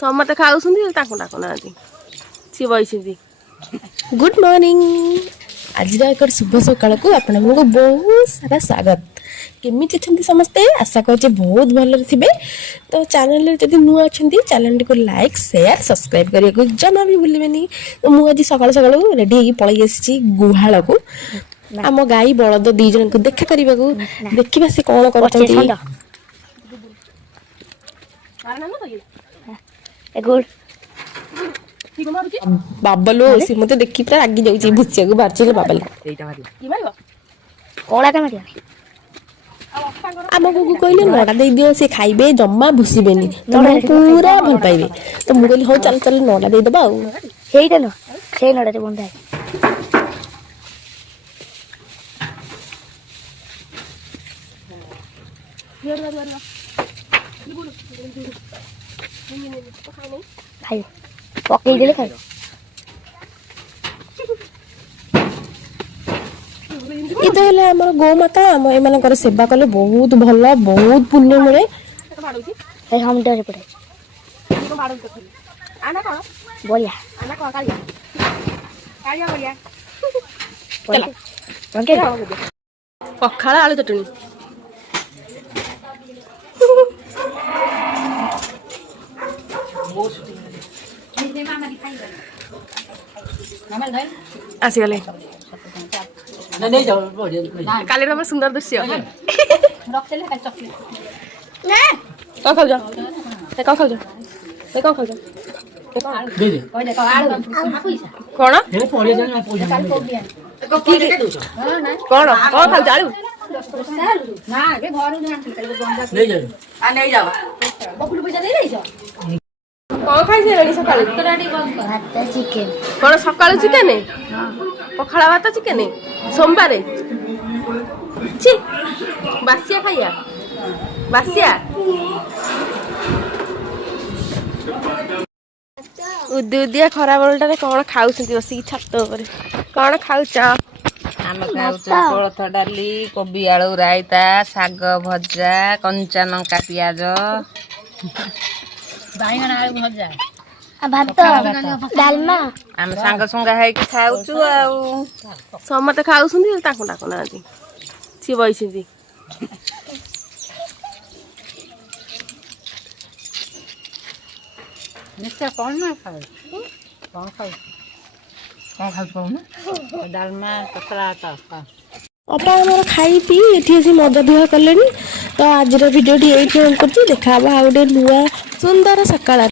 समते खाऊसुंदी ताकू डाकू नांती सी बइसिंदी। Good morning. आज एक शुभ सकाल को आपण बहुत सारा स्वागत। केमी अच्छे समस्ते आशा कर बहुत भल थे। तो चैनल जब नुआ अच्छा चैनल को लाइक शेयर सब्सक्राइब करने को जमा भी भूलें। तो मुझे सकाल सकाल रेडी पलि आसी गुहाल को आम गाई बलद दी जन को देखा करने को देखा से कौन कर बाबलो सी मते देखि त रागी जाउची भुचिया को बारचले बाबल एटा मारियो की मारियो कोला का मारियो आम को कहले नडा दे दियो से खाइबे जम्मा भुसीबेनी तो पूरा भल पाइबे। तो मु कहली हो चल चल नडा दे दबा हेइटा न से नडा रे बंधा खाइ पकई देले खाइ इतो हेले हमर गोमाता हम एमानकर सेवा कले बहुत भल बहुत पुण्य मिले। हे हम डरे पड़े आना का बोलिया आना का कालिया कालिया बोलिया चला रंगे पखाला आलू चटनी आसीगले काली रम सुंदर दृश्य कौन खाऊ कौन खाऊ कौन खाऊ कौन कौन कौन खाऊ आलू कौन खाई सकाल कौन सकाल चिकेन पखाड़ा भात चिकेन सोमवार छी बासिया खाइया बासिया उदिया खरा बेलटा कौन खाऊ बसिक छत कौन खाऊच आम खाऊँ कोलथ डाली कोबी आलू रायता शाग भजा कंचा लंका पियाज बाइगण आलू भजा भात डालमा आम सांग सुंगा है खाऊचु आउ समते खाऊसुंदी ताकू डाकू नांती सी बइसिंदी। निश्चय कौन ना खाओ कौन खाओ कौन खाओ कौन डालमा पतला ता अपा हमर खाई पी एठी आसी मजा धुआ कलेनी। तो आज वीडियो टी एठी एंड करछि देखा बा आ गोटे नुआ सुंदर सकाळ।